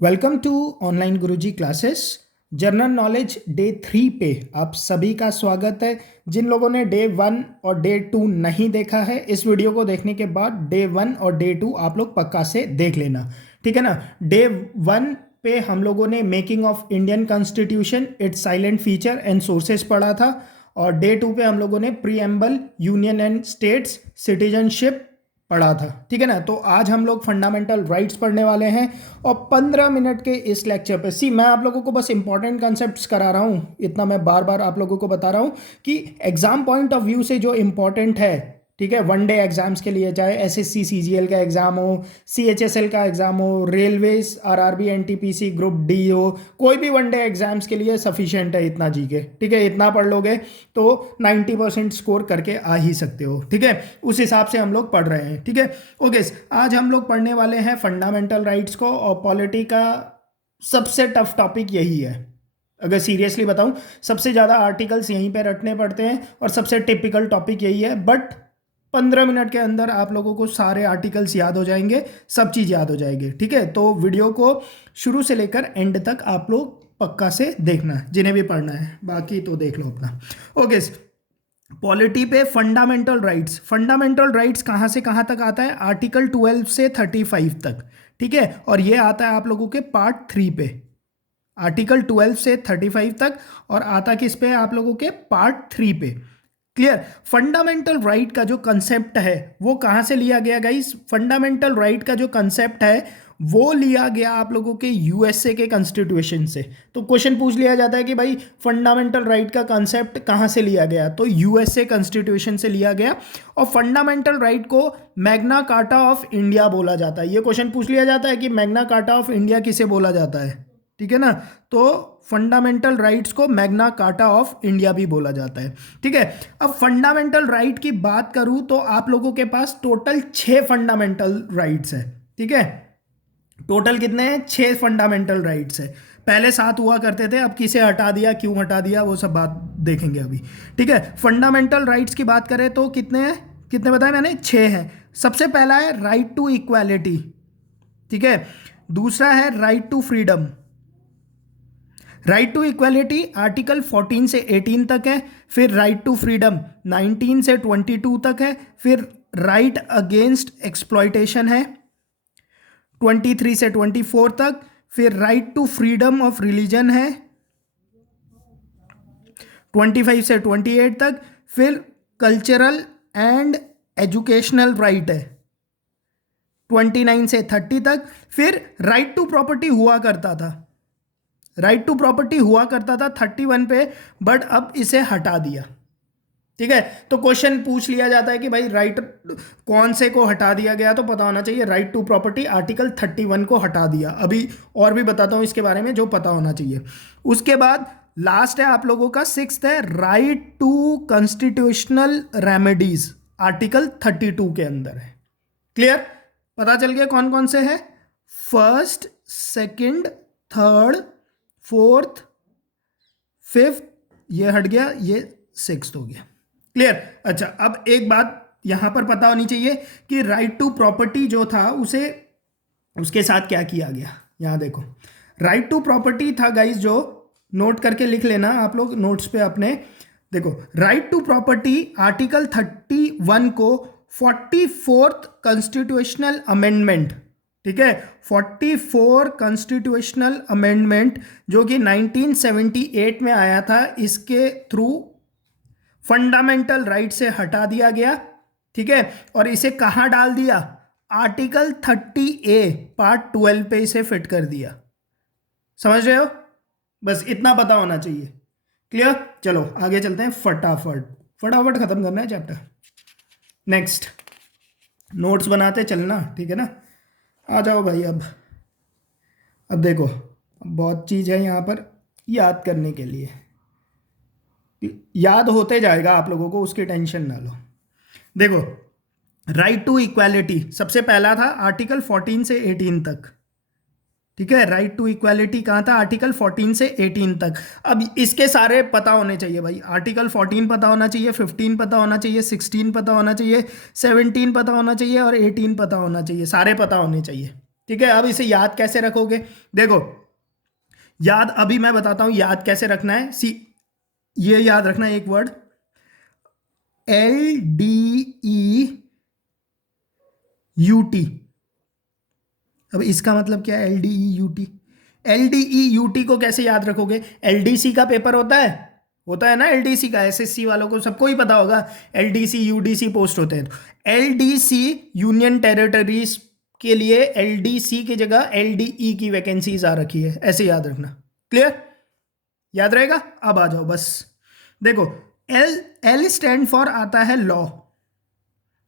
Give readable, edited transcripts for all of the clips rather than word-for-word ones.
Welcome to online Guruji classes. General knowledge day 3 पे आप सभी का स्वागत है। जिन लोगों ने डे 1 और डे 2 नहीं देखा है, इस वीडियो को देखने के बाद डे 1 और डे 2 आप लोग पक्का से देख लेना, ठीक है ना। डे 1 पे हम लोगों ने making of Indian constitution, it's silent feature and sources पढ़ा था। और डे 2 पे हम लोगों ने preamble, union and states, citizenship पढ़ा था, ठीक है ना। तो आज हम लोग फंडामेंटल राइट्स पढ़ने वाले हैं और 15 मिनट के इस लेक्चर पे मैं आप लोगों को बस इंपॉर्टेंट कॉन्सेप्ट्स करा रहा हूँ। इतना मैं बार बार आप लोगों को बता रहा हूँ कि एग्जाम पॉइंट ऑफ व्यू से जो इंपॉर्टेंट है, ठीक है, वन डे एग्जाम्स के लिए, चाहे एसएससी सीजीएल का एग्जाम हो, सीएचएसएल का एग्जाम हो, railways, RRB, NTPC, group D हो, कोई भी वन डे एग्जाम्स के लिए सफिशिएंट है इतना जीके, ठीक है। इतना पढ़ लोगे तो 90% स्कोर करके आ ही सकते हो, ठीक है। उस हिसाब से हम लोग पढ़ रहे हैं, ठीक है। ओके, आज हम लोग पढ़ने वाले हैं फंडामेंटल राइट्स को। और पॉलिटी का सबसे टफ टॉपिक यही है, अगर सीरियसली बताऊं। सबसे ज़्यादा आर्टिकल्स यहीं पे रटने पड़ते हैं और सबसे टिपिकल टॉपिक यही है। बट 15 मिनट के अंदर आप लोगों को सारे आर्टिकल्स याद हो जाएंगे, सब चीज़ याद हो जाएगी, ठीक है। तो वीडियो को शुरू से लेकर एंड तक आप लोग पक्का से देखना, जिन्हें भी पढ़ना है, बाकी तो देख लो अपना। ओके, पॉलिटी पे फंडामेंटल राइट्स कहाँ से कहाँ तक आता है? आर्टिकल 12 से 35 तक, ठीक है। और ये आता है आप लोगों के पार्ट 3 पे, आर्टिकल 12 से 35 तक। और आता किस पे? आप लोगों के पार्ट 3 पे। क्लियर? फंडामेंटल राइट का जो कंसेप्ट है वो कहाँ से लिया गया गाइस? फंडामेंटल राइट का जो कंसेप्ट है वो लिया गया आप लोगों के यूएसए के कॉन्स्टिट्यूशन से। तो क्वेश्चन पूछ लिया जाता है कि भाई फंडामेंटल राइट का कंसेप्ट कहाँ से लिया गया? तो यूएसए कॉन्स्टिट्यूशन से लिया गया। और फंडामेंटल राइट को मैग्ना कार्टा ऑफ इंडिया बोला जाता है। ये क्वेश्चन पूछ लिया जाता है कि मैग्ना कार्टा ऑफ इंडिया किसे बोला जाता है, ठीक है ना। तो फंडामेंटल राइट्स को मैग्ना कार्टा ऑफ इंडिया भी बोला जाता है, ठीक है। अब फंडामेंटल राइट की बात करूं तो आप लोगों के पास टोटल 6 फंडामेंटल राइट्स है, ठीक है। टोटल कितने हैं? 6 फंडामेंटल राइट्स है। पहले 7 हुआ करते थे, अब किसे हटा दिया, क्यों हटा दिया, वो सब बात देखेंगे अभी, ठीक है। फंडामेंटल राइट्स की बात करें तो कितने हैं? कितने बताए मैंने? 6 हैं। सबसे पहला है राइट टू इक्वालिटी, ठीक है। दूसरा है right to freedom. Right to equality article 14 से 18 तक है। फिर राइट टू फ्रीडम 19 से 22 तक है। फिर राइट अगेंस्ट एक्सप्लॉयटेशन है 23 से 24 तक। फिर right to freedom of religion है 25 से 28 तक। फिर कल्चरल एंड एजुकेशनल राइट है 29 से 30 तक। फिर राइट टू प्रॉपर्टी हुआ करता था, 31 पे, बट अब इसे हटा दिया, ठीक है। तो क्वेश्चन पूछ लिया जाता है कि भाई राइट कौन से को हटा दिया गया, तो पता होना चाहिए राइट टू प्रॉपर्टी आर्टिकल 31 को हटा दिया। अभी और भी बताता हूं इसके बारे में जो पता होना चाहिए। उसके बाद लास्ट है आप लोगों का 6th है right to constitutional remedies, article 32 के अंदर है। क्लियर? पता चल गया कौन कौन से है? First, second, third, fourth, fifth, ये हट गया, ये 6th हो गया। क्लियर? अच्छा, अब एक बात यहां पर पता होनी चाहिए कि राइट टू प्रॉपर्टी जो था उसे, उसके साथ क्या किया गया। यहां देखो, राइट टू प्रॉपर्टी था गाइस, जो नोट करके लिख लेना आप लोग नोट्स पे अपने। देखो, राइट टू प्रॉपर्टी आर्टिकल 31 को 44th कॉन्स्टिट्यूशनल अमेंडमेंट, ठीक है, 44 कॉन्स्टिट्यूशनल अमेंडमेंट जो कि 1978 में आया था, इसके थ्रू फंडामेंटल राइट से हटा दिया गया, ठीक है। और इसे कहां डाल दिया? आर्टिकल 30A पार्ट 12 पे इसे फिट कर दिया। समझ रहे हो? बस इतना पता होना चाहिए। क्लियर? चलो आगे चलते हैं, फटाफट खत्म करना है चैप्टर। नेक्स्ट, नोट्स बनाते चलना, ठीक है ना। आ जाओ भाई। अब देखो, बहुत चीज़ है यहाँ पर याद करने के लिए, याद होते जाएगा आप लोगों को, उसकी टेंशन ना लो। देखो, राइट टू इक्वालिटी सबसे पहला था आर्टिकल 14 से 18 तक, ठीक है। राइट टू इक्वालिटी कहाँ था? आर्टिकल 14 से 18 तक। अब इसके सारे पता होने चाहिए भाई। आर्टिकल 14 पता होना चाहिए, 15 पता होना चाहिए, 16 पता होना चाहिए, 17 पता होना चाहिए और 18 पता होना चाहिए, सारे पता होने चाहिए, ठीक है, अब इसे याद कैसे रखोगे? देखो, याद अभी मैं बताता हूं याद कैसे रखना है। ये याद रखना है एक वर्ड, LDEUT। अब इसका मतलब क्या है LDEUT? LDEUT को कैसे याद रखोगे? LDC का पेपर होता है ना, LDC का, SSC वालों को सबको ही पता होगा। LDC UDC पोस्ट होते हैं, तो LDC यूनियन टेरिटरीज के लिए LDC की जगह LDE की वैकेंसीज आ रखी है, ऐसे याद रखना। क्लियर? याद रहेगा? अब आ जाओ बस। देखो, L स्टैंड फॉर आता है लॉ।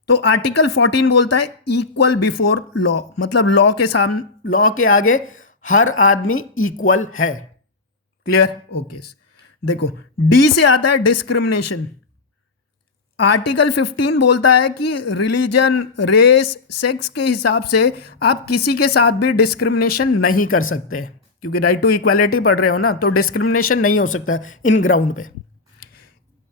तो आर्टिकल 14 बोलता है इक्वल बिफोर लॉ, मतलब लॉ के आगे हर आदमी इक्वल है। क्लियर? ओके। देखो, डी से आता है डिस्क्रिमिनेशन। आर्टिकल 15 बोलता है कि रिलीजन, रेस, सेक्स के हिसाब से आप किसी के साथ भी डिस्क्रिमिनेशन नहीं कर सकते, क्योंकि राइट टू इक्वालिटी पढ़ रहे हो ना, तो डिस्क्रिमिनेशन नहीं हो सकता इन ग्राउंड पे।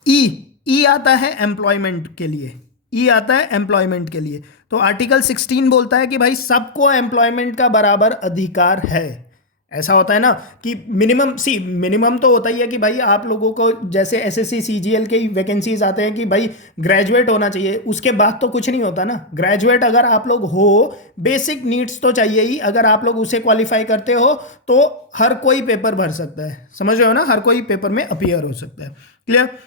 ई आता है एम्प्लॉयमेंट के लिए। ई आता है एम्प्लॉयमेंट के लिए। तो आर्टिकल 16 बोलता है कि भाई सबको एम्प्लॉयमेंट का बराबर अधिकार है। ऐसा होता है ना कि मिनिमम तो होता ही है कि भाई आप लोगों को जैसे SSC CGL के वैकेंसीज आते हैं कि भाई ग्रेजुएट होना चाहिए, उसके बाद तो कुछ नहीं होता ना। ग्रेजुएट अगर आप लोग हो, बेसिक नीड्स तो चाहिए ही, अगर आप लोग उसे क्वालिफाई करते हो तो हर कोई पेपर भर सकता है, समझ रहे हो ना, हर कोई पेपर में अपीयर हो सकता है। क्लियर?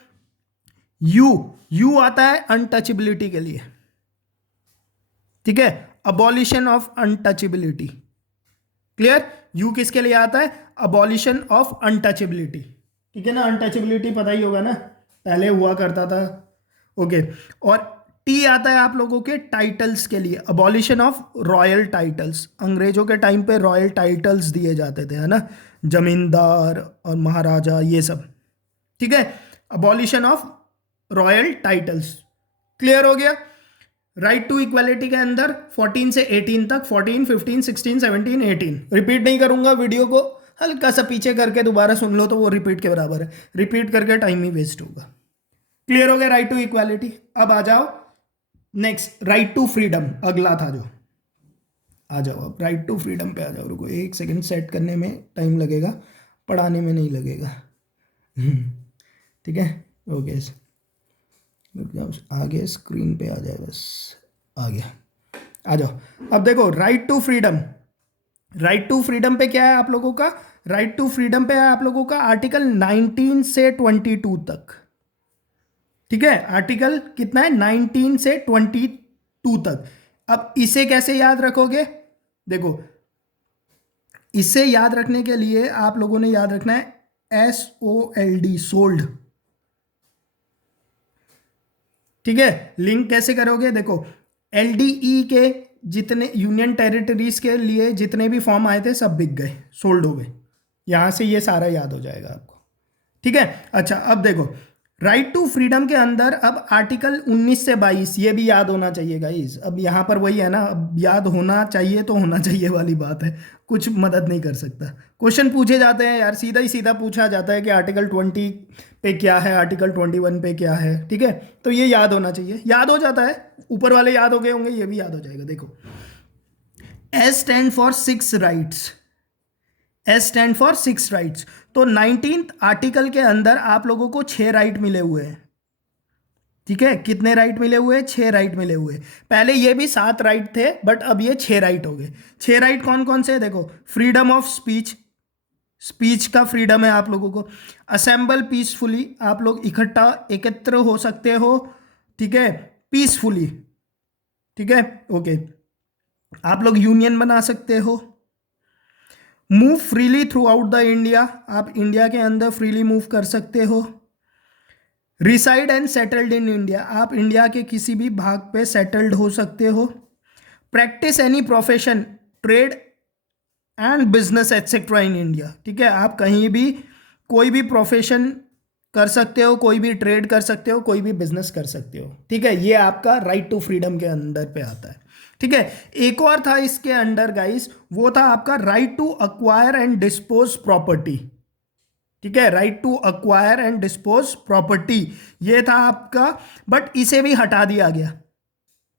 यू आता है अनटचेबिलिटी के लिए। ठीक है, abolition of untouchability. Clear? You किसके लिए आता है? Abolition of untouchability. ठीक है ना, अनटचेबिलिटी पता ही होगा ना, पहले हुआ करता था। ओके। और टी आता है आप लोगों के टाइटल्स के लिए, अबॉलिशन ऑफ रॉयल टाइटल्स। अंग्रेजों के टाइम पे रॉयल टाइटल्स दिए जाते थे, है ना, जमींदार और महाराजा, ये सब। ठीक है, abolition of royal titles. Clear हो गया? राइट टू इक्वालिटी के अंदर 14 से 18 तक, 14, 15, 16, 17, 18, रिपीट नहीं करूंगा, वीडियो को हल्का सा पीछे करके दोबारा सुन लो तो वो रिपीट के बराबर है, रिपीट करके टाइम ही वेस्ट होगा। क्लियर हो गया राइट टू इक्वालिटी? अब आ जाओ नेक्स्ट, राइट टू फ्रीडम, अगला था जो। आ जाओ अब राइट टू फ्रीडम पे आ जाओ। रुको एक सेकंड, सेट करने में टाइम लगेगा, पढ़ाने में नहीं लगेगा। ठीक है, ओके, आगे स्क्रीन पे आ जाए बस, आ गया, आ जाओ। अब देखो, right to freedom, right to freedom पे क्या है आप लोगों का? राइट टू फ्रीडम पे है आप लोगों का आर्टिकल 19 से 22 तक। ठीक है, आर्टिकल कितना है? 19 से 22 तक। अब इसे कैसे याद रखोगे? देखो, इसे याद रखने के लिए आप लोगों ने याद रखना है SOLD, सोल्ड। ठीक है, लिंक कैसे करोगे? देखो, LDE के जितने यूनियन टेरिटरीज के लिए जितने भी फॉर्म आए थे सब बिक गए, सोल्ड हो गए। यहां से ये सारा याद हो जाएगा आपको। ठीक है, अच्छा अब देखो, राइट टू फ्रीडम के अंदर अब आर्टिकल 19 से 22, ये भी याद होना चाहिए गाइस। अब यहां पर वही है ना, अब याद होना चाहिए तो होना चाहिए वाली बात है, कुछ मदद नहीं कर सकता। क्वेश्चन पूछे जाते हैं यार, सीधा ही सीधा पूछा जाता है कि आर्टिकल 20 पे क्या है, आर्टिकल 21 पे क्या है। ठीक है, तो ये याद होना चाहिए, याद हो जाता है, ऊपर वाले याद हो गए होंगे, ये भी याद हो जाएगा। देखो, S stand for 6 rights, S stand for 6 rights. तो 19th आर्टिकल के अंदर आप लोगों को 6 राइट मिले हुए हैं। ठीक है, कितने राइट मिले हुए? 6 राइट मिले हुए। पहले ये भी 7 राइट थे, बट अब ये 6 राइट हो गए। 6 राइट कौन कौन से? देखो, फ्रीडम ऑफ स्पीच, स्पीच का फ्रीडम है आप लोगों को। असेंबल पीसफुली, आप लोग एकत्र हो सकते हो, ठीक है, पीसफुली। ठीक है, ओके, आप लोग यूनियन बना सकते हो। Move freely throughout the India, आप इंडिया के अंदर फ्रीली मूव कर सकते हो। Reside and settled in India, आप इंडिया के किसी भी भाग पे सेटल्ड हो सकते हो। Practice any profession, trade and business etcetera in India. ठीक है, आप कहीं भी कोई भी प्रोफेशन कर सकते हो, कोई भी ट्रेड कर सकते हो, कोई भी बिजनेस कर सकते हो। ठीक है, ये आपका राइट टू फ्रीडम के अंदर पे आता है। ठीक है, एक और था इसके अंडर गाइस, वो था आपका right to acquire and dispose property. ठीक है, right to acquire and dispose property, ये था आपका, बट इसे भी हटा दिया गया।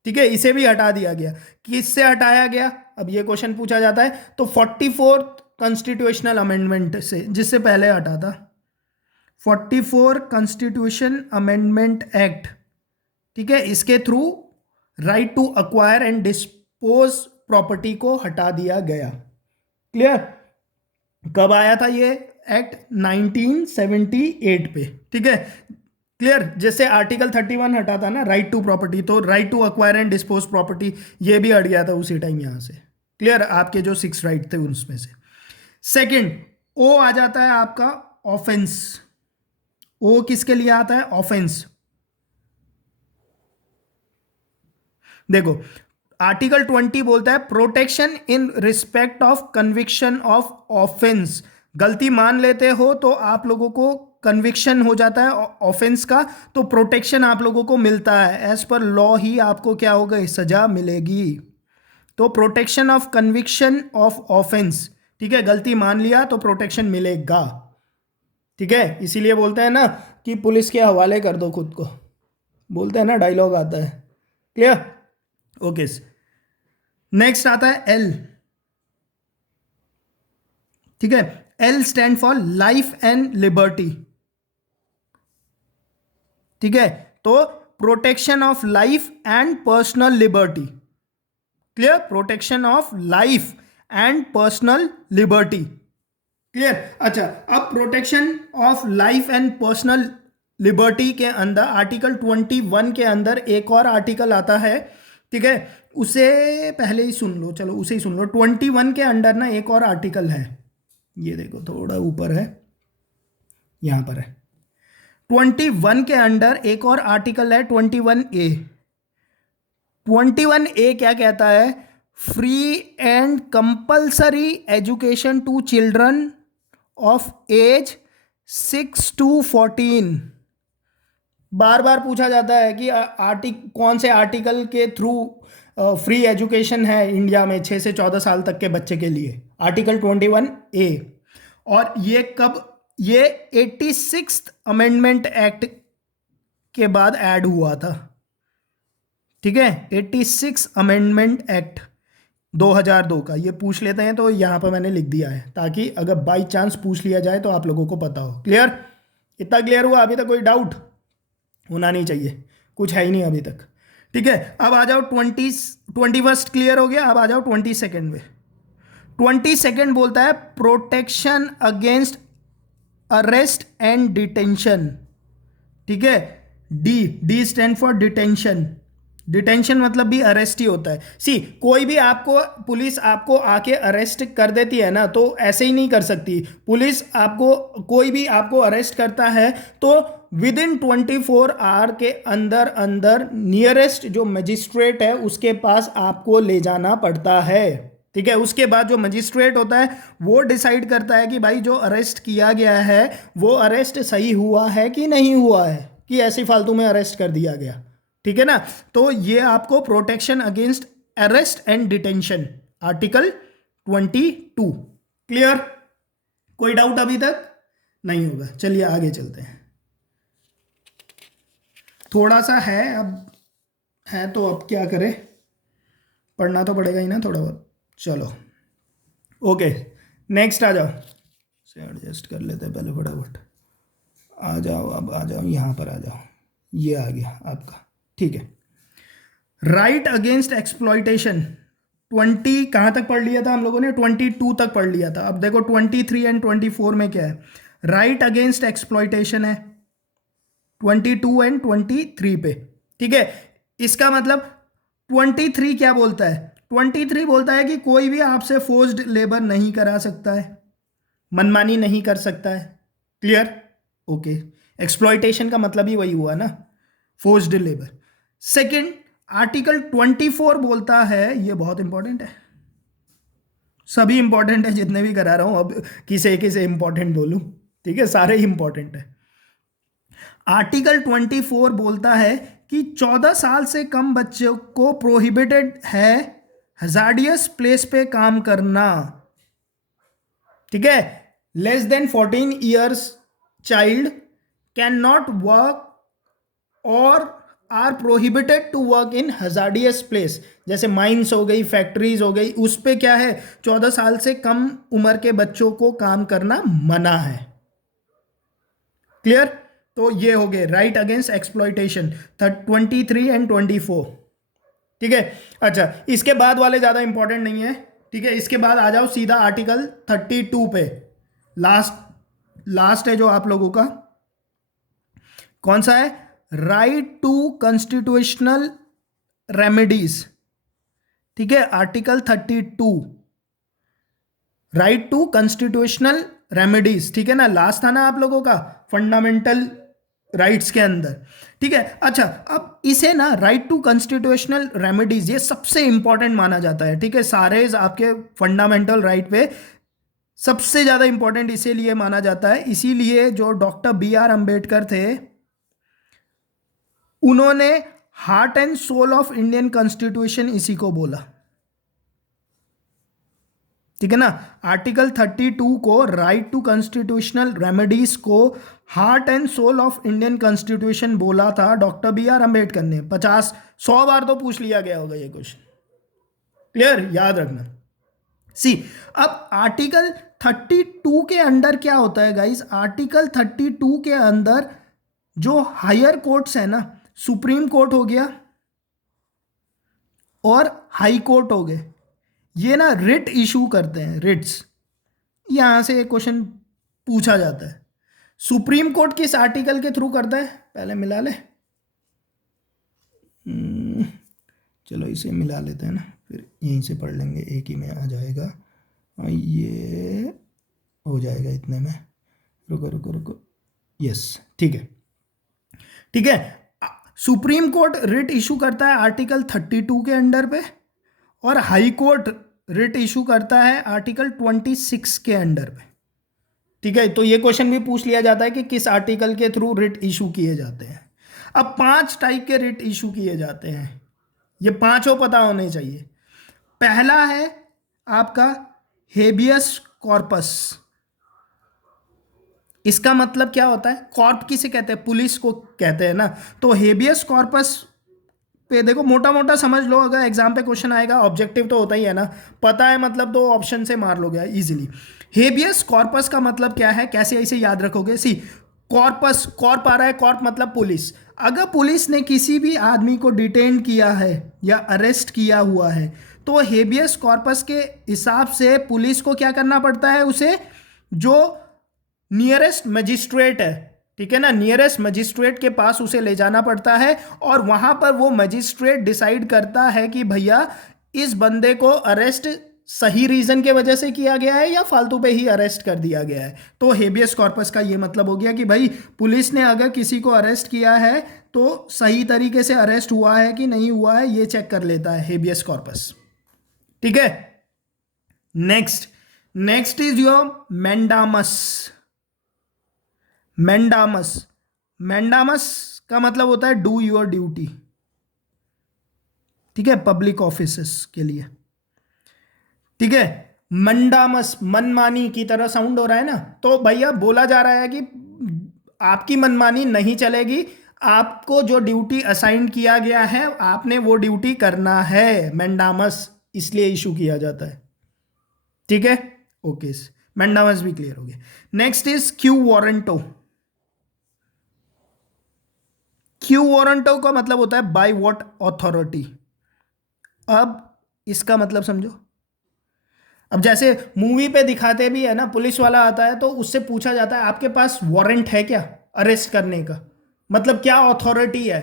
ठीक है, इसे भी हटा दिया गया। किससे हटाया गया? अब ये क्वेश्चन पूछा जाता है तो 44th कॉन्स्टिट्यूशनल अमेंडमेंट से, जिससे पहले हटा था, 44 कॉन्स्टिट्यूशन अमेंडमेंट एक्ट, ठीक है, इसके through right to acquire and dispose property को हटा दिया गया। क्लियर? कब आया था ये एक्ट? 1978 पे, ठीक है। क्लियर? जैसे आर्टिकल 31 हटा था ना, राइट टू प्रॉपर्टी, तो right to acquire and dispose property ये भी हट गया था उसी टाइम यहां से। क्लियर? आपके जो 6 राइट थे उसमें से। सेकंड, ओ आ जाता है आपका ऑफेंस। ओ किसके लिए आता है? ऑफेंस। देखो, आर्टिकल 20 बोलता है protection in respect of conviction of offence. गलती मान लेते हो तो आप लोगों को कन्विक्शन हो जाता है ऑफेंस का, तो प्रोटेक्शन आप लोगों को मिलता है। एज पर लॉ ही आपको क्या होगा? सजा मिलेगी। तो protection of conviction of offence, ठीक है, गलती मान लिया तो प्रोटेक्शन मिलेगा। ठीक है, इसीलिए बोलते हैं ना कि पुलिस के हवाले कर दो खुद को, बोलते हैं ना, डायलॉग आता है। क्लियर? ओके। नेक्स्ट आता है एल। ठीक है, L stand for life and liberty. ठीक है, तो protection of life and personal liberty. Clear? Protection of life and personal liberty. Clear? अच्छा, अब protection of life and personal liberty के अंदर आर्टिकल 21 के अंदर एक और आर्टिकल आता है। ठीक है, उसे पहले ही सुन लो, चलो उसे ही सुन लो। 21 के अंडर ना एक और आर्टिकल है, ये देखो थोड़ा ऊपर है, यहां पर है। 21 के अंडर एक और आर्टिकल है 21A। 21A क्या कहता है? Free and compulsory education to children of age 6 to 14। बार बार पूछा जाता है कि कौन से आर्टिकल के थ्रू फ्री एजुकेशन है इंडिया में 6 से 14 साल तक के बच्चे के लिए? Article 21A। और ये कब? ये 86th अमेंडमेंट एक्ट के बाद ऐड हुआ था। ठीक है, 86 अमेंडमेंट एक्ट 2002 का, ये पूछ लेते हैं तो यहां पर मैंने लिख दिया है ताकि अगर बाई चांस पूछ लिया जाए तो आप लोगों को पता हो। क्लियर? इतना क्लियर हुआ? अभी तक कोई डाउट होना नहीं चाहिए, कुछ है ही नहीं अभी तक। ठीक है, अब आ जाओ 21st क्लियर हो गया, अब आ जाओ 22nd में। 22nd बोलता है protection against arrest and detention. ठीक है, D stand for detention. Detention मतलब भी अरेस्ट ही होता है। सी, कोई भी आपको, पुलिस आपको आके अरेस्ट कर देती है ना, तो ऐसे ही नहीं कर सकती पुलिस आपको। कोई भी आपको अरेस्ट करता है तो विद इन 24 आवर के अंदर अंदर नियरेस्ट जो मजिस्ट्रेट है उसके पास आपको ले जाना पड़ता है। ठीक है, उसके बाद जो मजिस्ट्रेट होता है वो डिसाइड करता है कि भाई जो अरेस्ट किया गया है वो अरेस्ट सही हुआ है कि नहीं हुआ है, कि ऐसी फालतू में अरेस्ट कर दिया गया। ठीक है ना? तो ये आपको protection against arrest and detention, article 22। Clear? कोई डाउट अभी तक नहीं होगा? चलिए आगे चलते हैं। थोड़ा सा है, अब है तो अब क्या करें, पढ़ना तो पड़ेगा ही ना थोड़ा बहुत। चलो ओके, नेक्स्ट आ जाओ, से एडजस्ट कर लेते हैं पहले फटाफट। आ जाओ, अब आ जाओ, यहाँ पर आ जाओ, ये आ गया आपका। ठीक है, राइट अगेंस्ट एक्सप्लॉइटेशन 20 कहाँ तक पढ़ लिया था हम लोगों ने? 22 तक पढ़ लिया था। अब देखो 23 एंड 24 में क्या है? राइट अगेंस्ट एक्सप्लॉइटेशन है 22 एंड 23 पे। ठीक है, इसका मतलब 23 क्या बोलता है? 23 बोलता है कि कोई भी आपसे फोर्स्ड लेबर नहीं करा सकता है, मनमानी नहीं कर सकता है। क्लियर? ओके, एक्सप्लॉइटेशन का मतलब ही वही हुआ ना, फोर्स्ड लेबर। सेकंड, आर्टिकल 24 बोलता है, ये बहुत इंपॉर्टेंट है, सभी इंपॉर्टेंट है जितने भी करा रहा हूं, अब किसे किसे इंपॉर्टेंट बोलूं? ठीक है, सारे ही इंपॉर्टेंट है। आर्टिकल 24 बोलता है कि 14 साल से कम बच्चों को प्रोहिबिटेड है हजार्डियस प्लेस पे काम करना। ठीक है, less than 14 years child can not work और are prohibited to work in hazardous place, जैसे माइंस हो गई, फैक्ट्रीज हो गई, उस पे क्या है 14 साल से कम उम्र के बच्चों को काम करना मना है। क्लियर? तो ये हो गए राइट अगेंस्ट एक्सप्लॉइटेशन 23 एंड 24। ठीक है, अच्छा इसके बाद वाले ज्यादा इंपॉर्टेंट नहीं है। ठीक है, इसके बाद आ जाओ सीधा आर्टिकल 32 पे। लास्ट है जो आप लोगों का, कौन सा है? Right to constitutional remedies. ठीक है, article 32, right to constitutional remedies. ठीक है ना, लास्ट था ना आप लोगों का फंडामेंटल राइट्स के अंदर। ठीक है, अच्छा अब इसे ना राइट टू कॉन्स्टिट्यूशनल रेमेडीज ये सबसे इंपॉर्टेंट माना जाता है। ठीक है, सारे आपके फंडामेंटल राइट पे सबसे ज्यादा इंपॉर्टेंट इसीलिए माना जाता है, इसीलिए जो डॉक्टर B.R. अंबेडकर थे उन्होंने heart and soul of Indian constitution इसी को बोला। ठीक है ना, आर्टिकल 32 को, राइट टू कॉन्स्टिट्यूशनल रेमेडीज को heart and soul of Indian constitution बोला था डॉक्टर B.R. अंबेडकर ने। 50-100 बार तो पूछ लिया गया होगा ये क्वेश्चन। क्लियर? याद रखना। सी, अब आर्टिकल 32 के अंदर क्या होता है गाइस? आर्टिकल 32 के अंदर जो हायर कोर्ट्स है ना, सुप्रीम कोर्ट हो गया और हाई कोर्ट हो गए, ये ना रिट इशू करते हैं, रिट्स। यहां से एक क्वेश्चन पूछा जाता है, सुप्रीम कोर्ट किस आर्टिकल के थ्रू करता है? पहले मिला ले, चलो इसे मिला लेते हैं ना, फिर यहीं से पढ़ लेंगे, एक ही में आ जाएगा और ये हो जाएगा इतने में। रुको रुको रुको, यस ठीक है। ठीक है, सुप्रीम कोर्ट रिट इशू करता है आर्टिकल 32 के अंडर पे, और हाई कोर्ट रिट इशू करता है आर्टिकल 26 के अंडर पे। ठीक है, तो ये क्वेश्चन भी पूछ लिया जाता है कि किस आर्टिकल के थ्रू रिट इशू किए जाते हैं। अब 5 टाइप के रिट इशू किए जाते हैं, ये पांचों पता होने चाहिए। पहला है आपका हेबियस कॉर्पस। इसका मतलब क्या होता है? कॉर्प किसे कहते हैं? पुलिस को कहते हैं ना। तो हेबियस कॉर्पस पे देखो, मोटा मोटा समझ लो, अगर एग्जाम पे क्वेश्चन आएगा, ऑब्जेक्टिव तो होता ही है ना, पता है मतलब 2 ऑप्शन से मार लोगे इजीली। हेबियस कॉर्पस का मतलब क्या है, कैसे इसे याद रखोगे? सी, कॉर्पस, कॉर्प आ रहा है, कॉर्प मतलब पुलिस। अगर पुलिस ने किसी भी आदमी को डिटेन किया है या अरेस्ट किया हुआ है, तो हेबियस कॉर्पस के हिसाब से पुलिस को क्या करना पड़ता है? उसे जो नियरेस्ट मजिस्ट्रेट है, ठीक है ना, नियरेस्ट मजिस्ट्रेट के पास उसे ले जाना पड़ता है, और वहां पर वो मजिस्ट्रेट डिसाइड करता है कि भैया इस बंदे को अरेस्ट सही रीजन के वजह से किया गया है या फालतू पे ही अरेस्ट कर दिया गया है। तो हेबियस कॉर्पस का ये मतलब हो गया कि भाई पुलिस ने अगर किसी को अरेस्ट किया है तो सही तरीके से अरेस्ट हुआ है कि नहीं हुआ है, ये चेक कर लेता है हेबियस कॉर्पस। ठीक है, next is your mandamus. Mandamus का मतलब होता है डू योर ड्यूटी। ठीक है, पब्लिक ऑफिसेस के लिए। ठीक है, मंडामस मनमानी की तरह साउंड हो रहा है ना, तो भैया बोला जा रहा है कि आपकी मनमानी नहीं चलेगी, आपको जो ड्यूटी असाइन किया गया है आपने वो ड्यूटी करना है। मैंडामस इसलिए इशू किया जाता है। ठीक है, ओके, मैंडामस भी क्लियर हो गया। Next is quo warranto. Quo warranto का मतलब होता है बाय व्हाट अथॉरिटी। अब इसका मतलब समझो। अब जैसे मूवी पे दिखाते भी है ना, पुलिस वाला आता है तो उससे पूछा जाता है आपके पास वारंट है क्या अरेस्ट करने का, मतलब क्या अथॉरिटी है,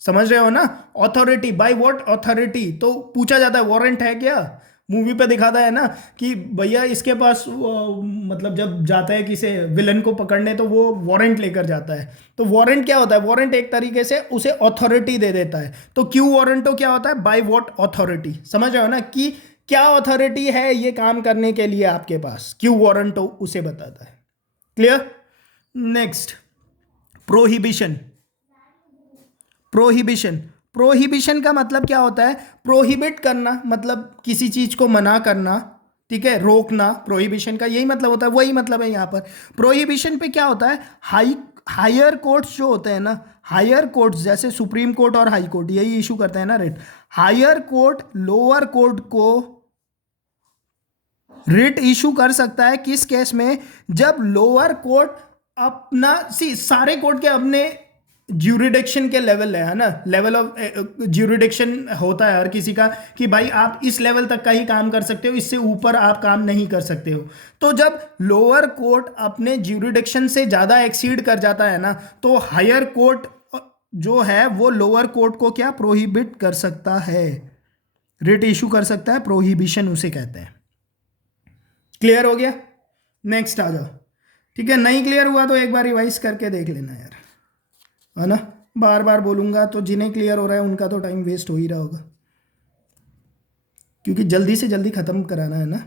समझ रहे हो ना? अथॉरिटी, बाय व्हाट अथॉरिटी, तो पूछा जाता है वारंट है क्या। मूवी पे दिखाता है ना कि भैया इसके पास मतलब जब जाता है किसी विलन को पकड़ने तो वो वारंट लेकर जाता है। तो वारंट क्या होता है? वारंट एक तरीके से उसे अथॉरिटी दे देता है। तो क्यू वारंटो क्या होता है? By what authority. समझ रहे हो ना कि क्या अथॉरिटी है ये काम करने के लिए आपके पास, क्यू वारंटो उसे बताता है। क्लियर? Next, prohibition. प्रोहिबिशन का मतलब क्या होता है? प्रोहिबिट करना, मतलब किसी चीज को मना करना, ठीक है, रोकना। प्रोहिबिशन का यही मतलब होता है, वही मतलब है यहाँ पर। प्रोहिबिशन पे क्या होता है? हायर कोर्ट्स जो होते हैं ना, हायर कोर्ट्स जैसे सुप्रीम कोर्ट और हाई कोर्ट यही इशू करते हैं ना writ. Higher court lower court को रिट इशू कर सकता है किस केस में, जब लोअर कोर्ट अपना सारे कोर्ट के अपने ज्यूरिडिक्शन के लेवल है ना, लेवल ऑफ ज्यूरिडिक्शन होता है हर किसी का कि भाई आप इस लेवल तक का ही काम कर सकते हो, इससे ऊपर आप काम नहीं कर सकते हो। तो जब लोअर कोर्ट अपने ज्यूरिडिक्शन से ज़्यादा एक्सीड कर जाता है ना, तो हायर कोर्ट जो है वो लोअर कोर्ट को क्या प्रोहिबिट कर सकता है, रिट इशू कर सकता है, प्रोहिबिशन उसे कहते हैं। क्लियर हो गया? नेक्स्ट आ जाओ। ठीक है, नहीं क्लियर हुआ तो एक बार रिवाइज करके देख लेना यार, है ना। बार बार बोलूंगा तो जिन्हें क्लियर हो रहा है उनका तो टाइम वेस्ट हो ही रहा होगा, क्योंकि जल्दी से जल्दी खत्म कराना है ना।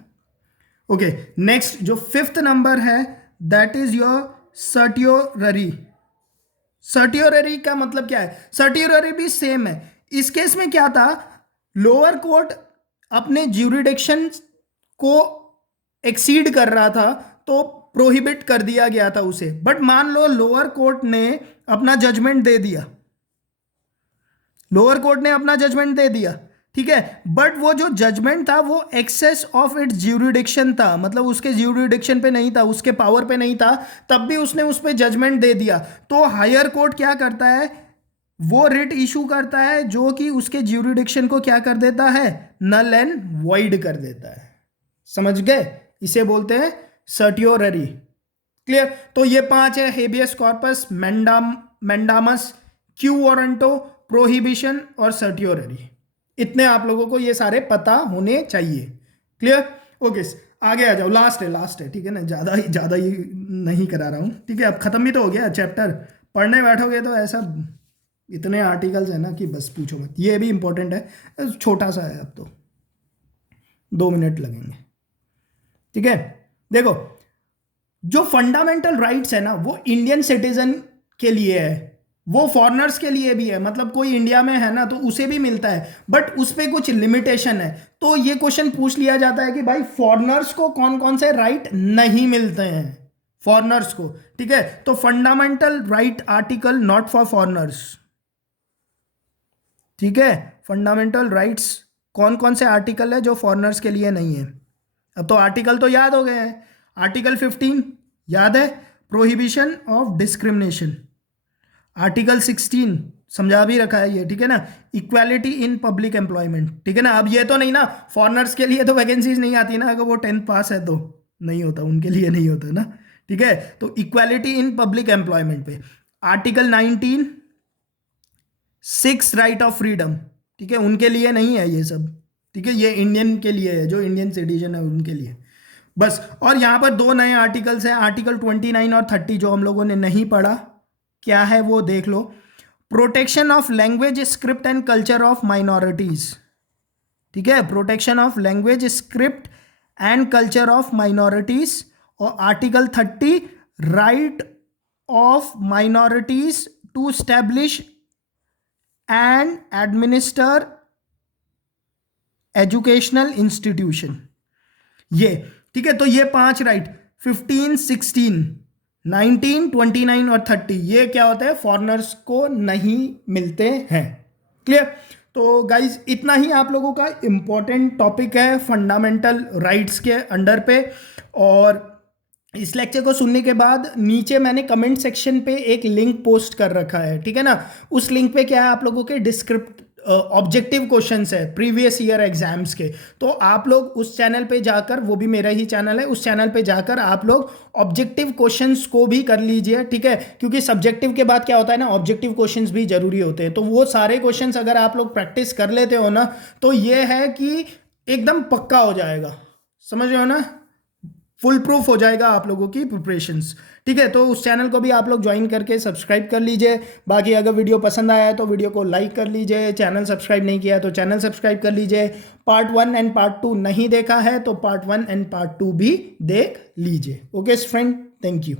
ओके, नेक्स्ट जो फिफ्थ नंबर है दैट इज योर सर्टियोररी। सर्टियोररी का मतलब क्या है? सर्टियोररी भी सेम है। इस केस में क्या था, लोअर कोर्ट अपने ज्यूरिडिक्शन को एक्सीड कर रहा था तो प्रोहिबिट कर दिया गया था उसे। बट मान लो लोअर कोर्ट ने अपना जजमेंट दे दिया, लोअर कोर्ट ने अपना जजमेंट दे दिया, ठीक है, बट वो जो जजमेंट था वो एक्सेस ऑफ इट्स ज्यूरिडिक्शन था, मतलब उसके ज्यूरिडिक्शन पे नहीं था, उसके पावर पे नहीं था, तब भी उसने उस पर जजमेंट दे दिया। तो हायर कोर्ट क्या करता है, वो रिट इशू करता है जो कि उसके ज्यूरिडिक्शन को क्या कर देता है, नल एंड वॉइड कर देता है। समझ गए? इसे बोलते हैं सर्टियोररी। क्लियर? तो ये 5 है, habeas corpus, mandamus, quo warranto, prohibition और सर्टियोररी। इतने आप लोगों को ये सारे पता होने चाहिए। क्लियर? ओके, आगे आ जाओ। लास्ट है, ठीक है ना, ज़्यादा ही नहीं करा रहा हूँ, ठीक है। अब खत्म भी तो हो गया चैप्टर, पढ़ने बैठोगे तो ऐसा इतने आर्टिकल्स है ना कि बस पूछो मत। ये भी इंपॉर्टेंट है, छोटा सा है, अब तो 2 मिनट लगेंगे, ठीक है। देखो, जो फंडामेंटल राइट्स है ना वो इंडियन सिटीजन के लिए है, वो फॉरेनर्स के लिए भी है, मतलब कोई इंडिया में है ना तो उसे भी मिलता है, बट उस पर कुछ लिमिटेशन है। तो ये क्वेश्चन पूछ लिया जाता है कि भाई फॉरेनर्स को कौन कौन से राइट नहीं मिलते हैं, फॉरेनर्स को, ठीक है। तो fundamental right article not for foreigners, ठीक है। फंडामेंटल राइट्स कौन कौन से आर्टिकल है जो फॉरेनर्स के लिए नहीं है? अब तो आर्टिकल तो याद हो गए हैं। आर्टिकल 15 याद है, प्रोहिबिशन ऑफ डिस्क्रिमिनेशन। आर्टिकल 16 समझा भी रखा है ये, ठीक है ना, इक्वालिटी इन पब्लिक एम्प्लॉयमेंट, ठीक है ना। अब ये तो नहीं ना, फॉरेनर्स के लिए तो वैकेंसीज नहीं आती ना, अगर वो 10th पास है तो नहीं होता, उनके लिए नहीं होता ना, ठीक है। तो इक्वालिटी इन पब्लिक एम्प्लॉयमेंट पे आर्टिकल 19 6 राइट ऑफ फ्रीडम, ठीक है, उनके लिए नहीं है ये सब, ठीक है। ये इंडियन के लिए है, जो इंडियन सिटीजन है उनके लिए बस। और यहाँ पर 2 नए आर्टिकल्स हैं, आर्टिकल 29 और 30 जो हम लोगों ने नहीं पढ़ा, क्या है वो देख लो। Protection of language, script and culture of minorities, ठीक है, protection of language, script and culture of minorities. और article 30 right of minorities to establish and administer educational institution, ये, ठीक है। तो ये 5 राइट 15 16 19 29 और 30 ये क्या होते हैं, फॉरेनर्स को नहीं मिलते हैं। क्लियर? तो गाइज इतना ही आप लोगों का इंपॉर्टेंट टॉपिक है फंडामेंटल राइट्स के अंडर पे। और इस लेक्चर को सुनने के बाद नीचे मैंने कमेंट सेक्शन पे एक लिंक पोस्ट कर रखा है, ठीक है ना। उस लिंक पे क्या है, आप लोगों के डिस्क्रिप्ट ऑब्जेक्टिव क्वेश्चंस है प्रीवियस ईयर एग्जाम्स के। तो आप लोग उस चैनल पे जाकर, वो भी मेरा ही चैनल है, उस चैनल पे जाकर आप लोग ऑब्जेक्टिव क्वेश्चंस को भी कर लीजिए, ठीक है। क्योंकि सब्जेक्टिव के बाद क्या होता है ना, ऑब्जेक्टिव क्वेश्चंस भी जरूरी होते हैं। तो वो सारे क्वेश्चंस अगर आप लोग प्रैक्टिस कर लेते हो ना, तो ये है कि एकदम पक्का हो जाएगा, समझ रहे हो ना, फुल प्रूफ हो जाएगा आप लोगों की प्रिपरेशंस, ठीक है। तो उस चैनल को भी आप लोग ज्वाइन करके सब्सक्राइब कर लीजिए। बाकी अगर वीडियो पसंद आया है तो वीडियो को लाइक कर लीजिए, चैनल सब्सक्राइब नहीं किया है तो चैनल सब्सक्राइब कर लीजिए। पार्ट 1 एंड पार्ट 2 नहीं देखा है तो पार्ट 1 एंड पार्ट 2 भी देख लीजिए। Okay friend, thank you.